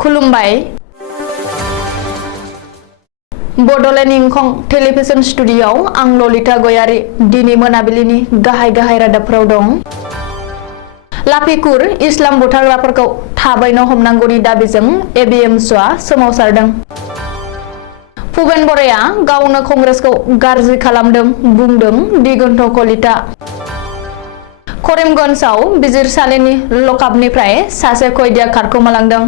खुलुमबाय बड'लेण्ड इंखं टेलिभिजन स्टुडिय'आव आं ललिता गयारी दिनै मोनाबिलिनि गाहाय रादाबफोराव दं। लाफिकुर इस्लाम बुथारग्राफोरखौ थाबैनो हमनांगौनि दाबिजों एबिएमसुआ सोमावसारदों। भुपेन बराया गावनो कंग्रेसखौ गाज्रि खालामदों बुंदों दिगन्त कलिता। करिमगन्जआव बिजिरसालिनि लकआपनिफ्राय सासे खैदिया खारखोमालांदों।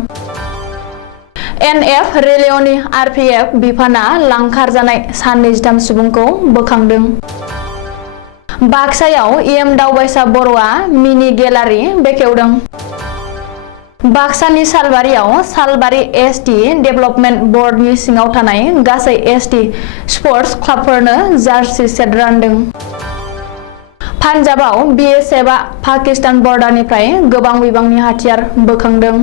एनएफ रेलिय'नि आरपिएफ बिफाना लांखारजानाय सा 23 सुबुंखौ बोखांदों। बाक्सायाव इएम दावबायसा बर'आ मिनि गेलारि बेखेवदों। बाक्सानि सालबारियाव सालबारि एसटि डेभेलपमेन्ट बर्डनि सिङाव थानाय गासै एसटि स्पर्टस क्लाबफोरनो जार्सि सेट रानदों। पान्जाबाव बिएसएफआ पाकिस्तान बर्डारनिफ्राय गोबां बिबांनि हाथियार बोखांदों।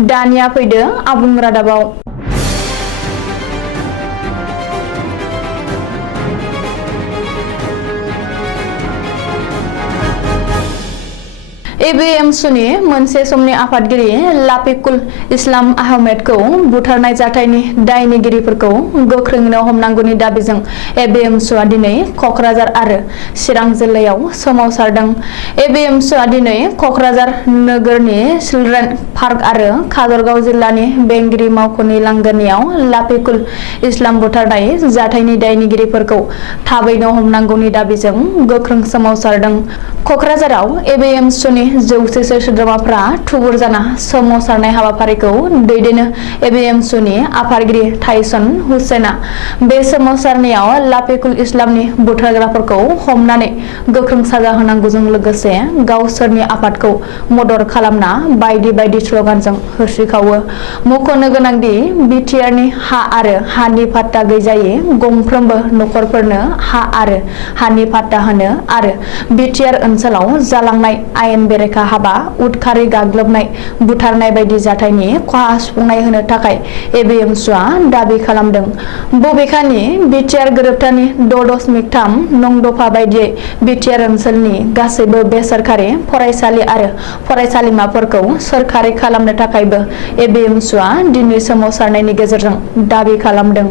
दानिया फैदो आबुं रादाबाव। एबिएमसुनि मोनसे समनि आफादगिरि लाफिकुल इस्लाम आहमेदखौ बुथारनाय जाथायनि दायनिगिरिफोरखौ गोख्रोङैनो हमनांगौनि दाबिजों एबिएमसुआ दिनै क'क्राझार आरो चिरां जिल्लायाव सोमावसारदों। एबिएमसुआ दिनै क'क्राझार नोगोरनि चिलड्रेन पार्क आरो काजलगाव जिल्लानि बेंगिरि मावख'नि लांगोनायाव लाफिकुल इस्लाम बुथारनाय जाथायनि दायनिगिरिफोरखौ थाबैनो हमनांगौनि दाबिजों गोख्रों सोमावसारदों। क'क्राझाराव एबिएमसुनि जौसेसो सोद्रोमाफ्रा थुबुर जाना सोमावसारनाय हाबाफारिखौ दैदेनो एबिएमसुनि आफादगिरि टाइसन हुसेना बे सोमावसारनायाव लाफिकुल इस्लामनि बुथारग्राफोरखौ हमनानै गोख्रों साजा होनांगौजों लोगोसे गावसोरनि आफादखौ मदद खालामना बायदि स्लगानजों होस्रिखावो। मख'नो गोनांदि बिटिआरनि हा आरो हानि पाट्टा गैजायै गंफ्रोमबो नखरफोरनो हा आरो हानि पाट्टा होनो आरो बिटिआर ओनसोलाव जालांनाय आयेन बेरेखा हाबा उदखारि गाग्लोबनाय बुथारनाय बायदि जाथायनि खहा सुफुंनाय होनो थाखाय एबिएमसुआ दाबि खालामदों। बबेखानि बिटिआर गोरोबथानि 6.3 नं दफा बायदियै बिटिआर ओनसोलनि गासैबो बेसरकारि फरायसालि आरो फरायसालिमाफोरखौ सोरखारि खालामनो थाखायबो एबिएमसुआ दिनै सोमावसारनायनि गेजेरजों दाबि खालामदों।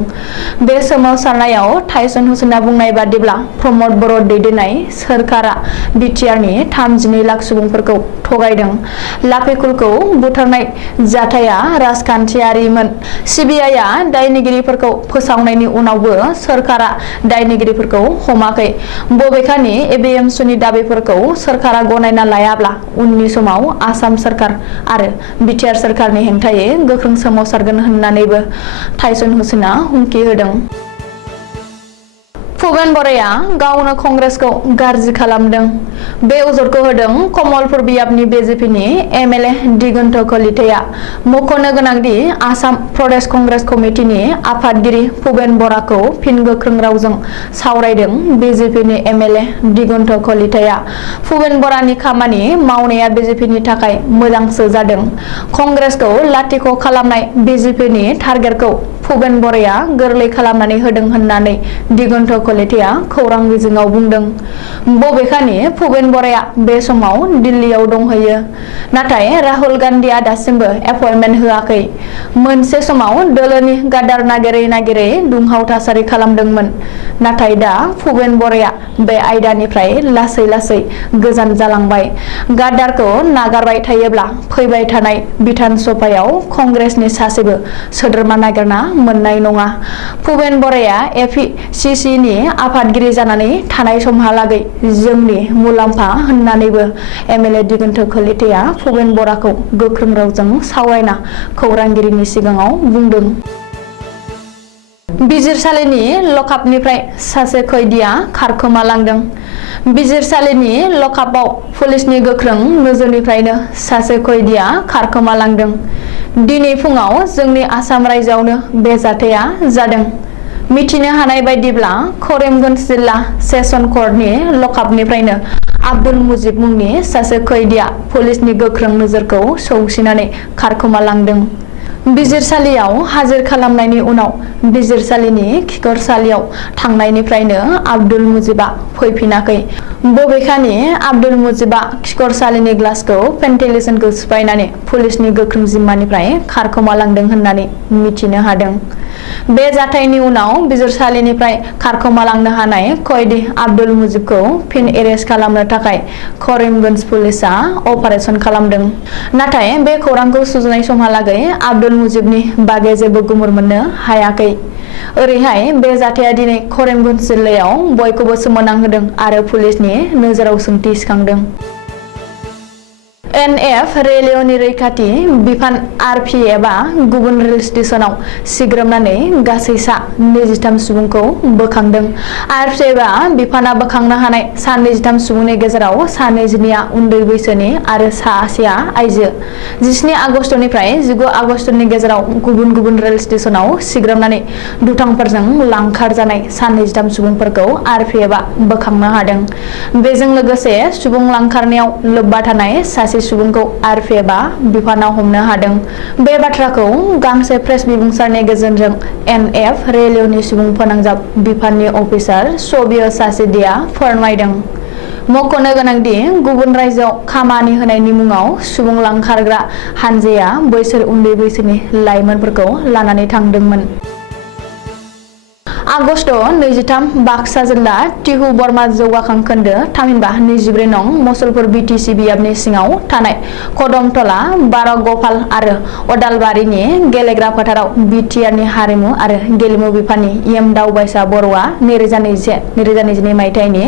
बे सोमावसारनायाव टाइसन हुसेना बुंनाय बादिब्ला प्रमद बर' दैदेननाय सोरखारा बिटिआरनि 32 लाख सुबुंफोरखौ थगायदों। लाफिकुलखौ बुथारनाय जाथाया राजखान्थियारिमोन। सिबिआइआ दायनिगिरिफोरखौ फोसावनायनि उनावबो सोरखारा दायनिगिरिफोरखौ हमाखै। बबेखानि एबिएमसुनि दाबिफोरखौ सोरखारा गनायना लायाब्ला उननि समाव आसाम सोरखार आरो बिटिआर सोरखारनि हेंथायै गोख्रों सोमावसारगोन होननानैबो टाइसन हुसेना हुमखि होदों। भुपेन बराया गावनो कंग्रेसखौ गाज्रि खालामदों। बे अजदखौ होदों कमलपुर बियाबनि बिजेपिनि एमएलए दिगन्त कलिताया। मख'नो गोनांदि आसाम प्रदेश कंग्रेस कमिटिनि आफादगिरि भुपेन बराखौ फिन गोख्रों रावजों सावरायदों बिजेपिनि एमएलए दिगन्त कलिताया। भुपेन बरानि खामानि मावनाया बिजेपिनि थाखाय मोजांसो जादों। कंग्रेसखौ लाथिख' खालामनाय बिजेपिनि टारगेटखौ भुपेन बराया गोरलै खालामनानै होदों होननानै दिगन्त कलिताया खौरां बिजोङाव बुंदों। बबेखानि भुपेन बराया बे समाव दिल्लीयाव दंहैयो। नाथाय राहुल गान्धीआ दासिमबो एपइन्टमेन्ट होआखै। मोनसे समाव दोलोनि गादार नागिरै दुंहाव थासारि खालामदोंमोन। नाथाय दा भुपेन बराया बे आयदानिफ्राय लासै गोजान जालांबाय। गादारखौ नागारबाय थायोब्ला फैबाय थानाय बिधान सभायाव कंग्रेसनि सासेबो सोद्रोमा नागिरना मोननाय नङा। भुपेन बराया एपिसिसिनि आफादगिरि जानानै थानाय समहालागै जोंनि मुलाम्फा होननानैबो एमएलए दिगन्त कलिताया भुपेन बराखौ गोख्रों रावजों सावरायना खौरांगिरिनि सिगाङाव बुंदों। बिजिरसालिनि लकआपनिफ्राय सासे खैदिया खारखोमालांदों। बिजिरसालिनि लकआपआव पुलिसनि गोख्रों नोजोरनिफ्रायनो सासे खैदिया खारखोमालांदों। दिनै फुङाव जोंनि आसाम रायजोआवनो बे जाथाया जादों। मिथिनो हानाय बायदिब्ला करिमगन्ज जिल्ला सेसन कर्टनि लकआपनिफ्रायनो आब्दुल मुजिब मुंनि सासे खैदिया पुलिसनि गोख्रों नोजोरखौ सौसिनानै खारखोमालांदों। बिजिरसालियाव हाजिर खालामनायनि उनाव बिजिरसालिनि खिखरसालियाव थांनायनिफ्रायनो आब्दुल मुजिबा फैफिनाखै। बबेखानि आब्दुल मुजिबा खिखरसालिनि ग्लासखौ भेन्टिलेसनखौ सिफायनानै पुलिसनि गोख्रों जिम्मानिफ्राय खारखोमा लांदों होननानै मिथिनो हादों। बे जाथायनि उनाव बिजिरसालिनिफ्राय खारखोमा लांनो हानाय कयदी आब्दुल मुजिबखौ फिन एरेस्ट खालामनो थाखाय करीमगंज पुलिसआ अपारेशन खालामदों। नाथाय बे खौरांखौ सुजुनाय समहालागै आब्दुल मुजिबनि बागै जेबो गुमुर मोननो हायाखै। ओरैहाय बे जाथाया दिनै करीमगंज जिल्लायाव बयखौबो सोमोनांहोदों आरो पुलिसनि नोजोराव सोंथि सिखांदों। NF रेलवेनि रैखाथि बिफान RPFआ गुबुन रेल स्टेशनाव सिग्रोमनानै गासै सा 23 सुबुंखौ बोखांदों। RPFआ बिफाना बोखांनो हानाय सा 23 सुबुंनि गेजेराव सा 22आ उन्दै बैसोनि आरो सासेआ आइजो। 17 आगस्टनिफ्राय 19 आगस्टनि गेजेराव गुबुन गुबुन रेल स्टेशनाव सिग्रोमनानै दुथांफोरजों लांखारजानाय सा 23 सुबुंफोरखौ RPFआ बोखांनो हादों। बेजों लोगोसे सुबुं लांखारनायाव लोब्बा थानाय सासे सुबुंखौ RPFआ बिफानाव हमनो हादों। बे बाथ्राखौ गांसे प्रेस बिबुंसारनि गेजेरजों NF रेलवेनि सुबुं फोनांजाब बिफाननि अफिसार सबियर सासिदिया फोरमायदों। मख'नो गोनांदि गुबुन रायजोआव खामानि होनायनि मुङाव सुबुं लांखारग्रा हानजाया बैसोर उन्दै बैसोनि लाइमोनफोरखौ लानानै थांदोंमोन। आगस्ट 23 बाक्सा जिल्ला टिहु बरमा जौगाखां खोन्दो थामहिनबा 24 नं मसलपुर BTC बियाबनि सिङाव थानाय कदमतला बारग'पाल आरो अदालबारिनि गेलेग्रा फोथाराव BTRनि हारिमु आरो गेलेमु बिफाननि दावबायसा बर'आ 2021-2022 मायथाइनि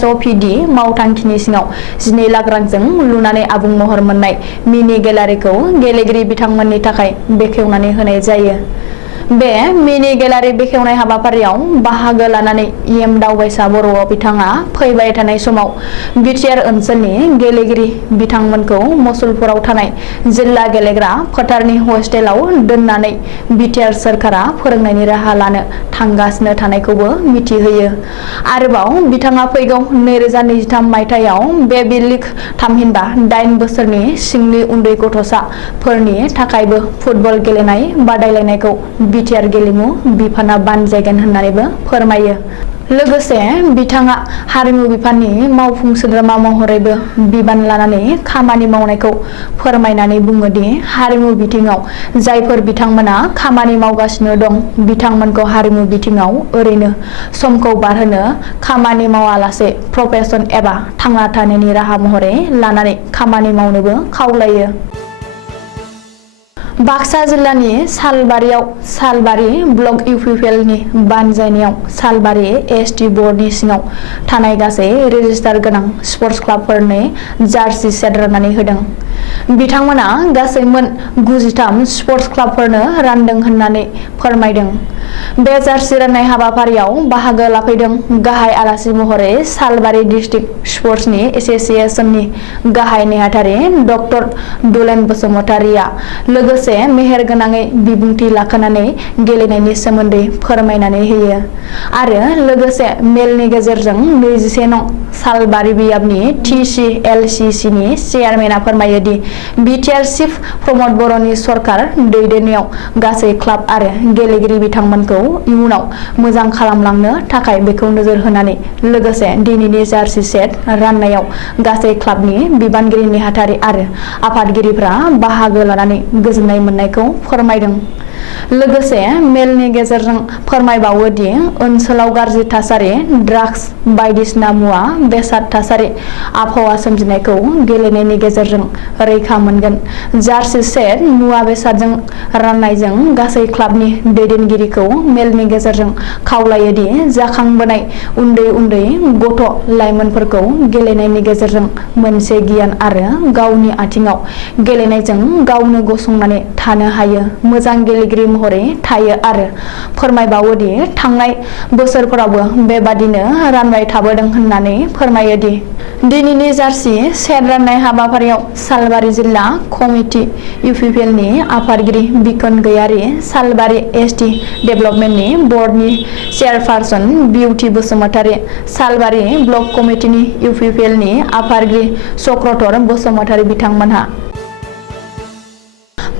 SOPD मावथांखिनि सिङाव 12 लाख रांजों लुनानै आबुं महर मोननाय मिनि गेलारिखौ गेलेगिरि बिथांमोननि थाखाय बेखेवनानै होनाय जायो। बे मिनि गेलारि बेखेवनाय हाबाफारियाव बाहागो लानानै दावबायसा बर' बिथाङा फैबाय थानाय समाव BTR ओनसोलनि गेलेगिरि बिथांमोनखौ मसलपुराव थानाय जिल्ला गेलेग्रा फोथारनि हस्टेलाव दोननानै BTR सोरखारा फोरोंनायनि राहा लानो थांगासिनो थानायखौबो मिथिहोयो। आरोबाव बिथाङा फैगौ 2023 मायथाइयाव बेबी लीग थामहिनबा 8 बोसोरनि सिंनि उन्दै गथ'साफोरनि थाखायबो फुटबल गेलेनाय बादायलायनायखौ BTR गेलेमु बिफाना बानजायगोन होननानैबो फोरमायो। लोगोसे बिथाङा हारिमु बिफाननि मावफुं सोद्रोमा महरैबो बिबान लानानै खामानि मावनायखौ फोरमायनानै बुङो दि हारिमु बिथिङाव जायफोर बिथांमोना खामानि मावगासिनो दं बिथांमोनखौ हारिमु बिथिङाव ओरैनो समखौ बारहोनो खामानि मावालासे प्रफेशन एबा थांना थानायनि राहा महरै लानानै खामानि मावनोबो खावलायो। बाक्सा जिल्लानि सालबारियाव सालबारि ब्लक UPPLनि बानजायनायाव सालबारि ST बर्डनि सिङाव थानाय गासै रेजिस्टार गोनां स्पर्टस क्लाबफोरनो जार्सि सेट राननानै होदों। बिथांमोना गासै मोन 93 स्पर्टस क्लाबफोरनो रानदों होननानै फोरमायदों। बे जार्सि राननाय हाबाफारियाव बाहागो लाफैदों गाहाय आलासि महरै सालबारि डिस्ट्रिक्ट स्पर्टसनि एस'सिएशननि गाहाय नेहाथारि डक्टर दुलेन बसुमतारिया लोगोसे मेहेरगोनाङै बिबुंथि लाखिनानै गेलेनायनि सोमोन्दै फोरमायनानै होयो। आरो लोगोसे मेलनि गेजेरजों 21 नं सालबारि बियाबनि TCLCCनि चेयारमेना फोरमायो दि BTR चिफ प्रमद बर'नि सरकार दैदेननायाव गासै क्लाब आरो गेलेगिरि बिथांमोनखौ इयुनाव मोजां खालामलांनो थाखाय बेखौ नोजोर होनानै लोगोसे दिनैनि जार्सि सेट राननायाव गासै क्लाबनि बिबानगिरि नेहाथारि आरो आफादगिरिफ्रा बाहागो लानानै गोजोननाय मोननायखौ फोरमायदों। लोगोसे मेलनि गेजेरजों फोरमायबावो दि ओनसोलाव गाज्रि थासारि ड्राग्स बायदिसिना मुवा बेसाद थासारि आबहावा सोमजिनायखौ गेलेनायनि गेजेरजों रैखा मोनगोन। जार्सि सेट मुवा बेसादजों राननायजों गासै क्लाबनि दैदेनगिरिखौ मेलनि गेजेरजों खावलायो दि जाखांबोनाय उन्दै गथ' लाइमोनफोरखौ गेलेनायनि गेजेरजों मोनसे गियान आरो गावनि आथिङाव गेलेनायजों गावनो गसंनानै थानो हायो मोजां गेलेगिरि महरै थायो आरो फोरमायबावो दि थांनाय बोसोरफोरावबो बेबादिनो रानबाय थाबोदों होननानै फोरमायो दि दिनैनि जार्सि सेट राननाय हाबाफारियाव सालबारि जिल्ला कमिटि UPPLनि आफादगिरि बिखोन गयारी सालबारि ST डेभेलपमेन्टनि बर्डनि चेयारपारसन बिउटि बसुमतारी सालबारि ब्लक कमिटिनि UPPLनि आफादगिरि चक्रधर बसुमतारी बिथांमोनहा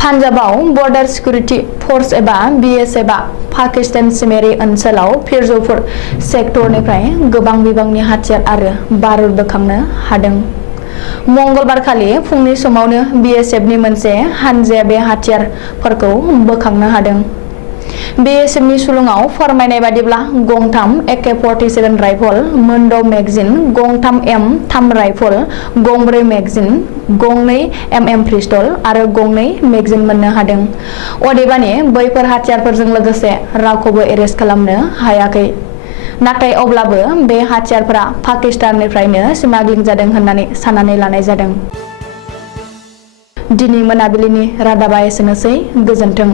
पान्जाबाव बर्डार सिकिउरिटि फोर्स एबा BSF आ पाकिस्तान सिमेरि ओनसोलाव फिरजौफोर सेक्टरनिफ्राय गोबां बिबांनि हाथियार आरो बारुद बोखांनो हादों। मंगलबार खालि फुंनि समावनो BSF नि मोनसे हानजाया बे हाथियारफोरखौ बोखांनो हादों। BSF नि सुलुङाव फोरमायनाय बादिब्ला गंथाम AK-47 राइफल, मोनद' मेगजिन, गंथाम M3 राइफल, गंब्रै मेगजिन, गंनै MM पिस्तल आरो गंनै मेगजिन मोननो हादों। अदेबानि बैफोर हाथियारफोरजों लोगोसे रावखौबो एरेस्ट खालामनो हायाखै। नाथाय अब्लाबो बे हाथियारफोरा पाकिस्ताननिफ्रायनो स्मागलिं जादों होननानै साननानै लानाय जादों। दिनै मोनाबिलिनि रादाबा एसेनोसै। गोजोन्थों।